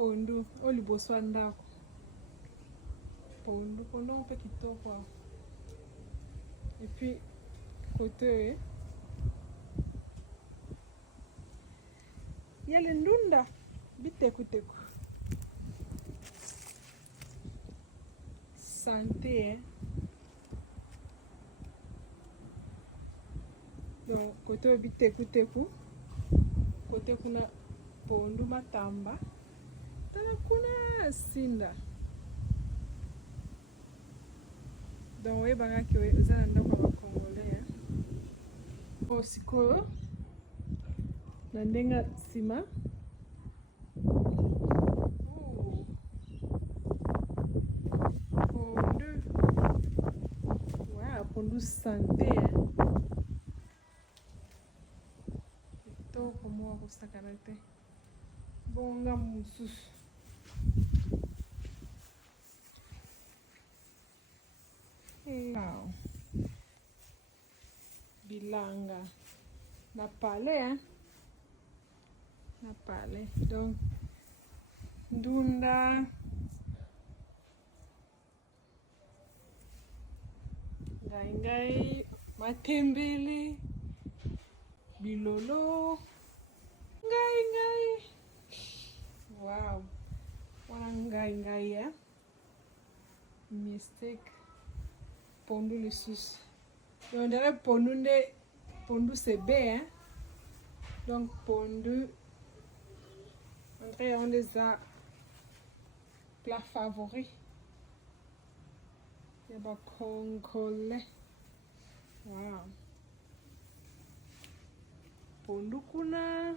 pondu oyo liboso ya ndako. Pondu mpe kitoko. Et puis côté il y a le ndunda bitekuteku. Santé, hein. Donc côté bitekuteku, côté kuna pondu matamba, tala kuna sinda. Donc oui, bangaki oza na ndako ya Congolais. Oh sikoyo na ndenga sima. Pondu. Wow, pondu santé. Kitoko mwa kosakana te. Bonga mosusu. Wow. Bilanga na palais, hein? Na palais. Donc ndunda ngai matembele bilolo ngai wow wana ngai ya mistake pondu lisusu. Donc on dirait pondu c'est B, hein? Donc pondu on les a plat favori. Il y a Congolais. Wow. Pondu kuna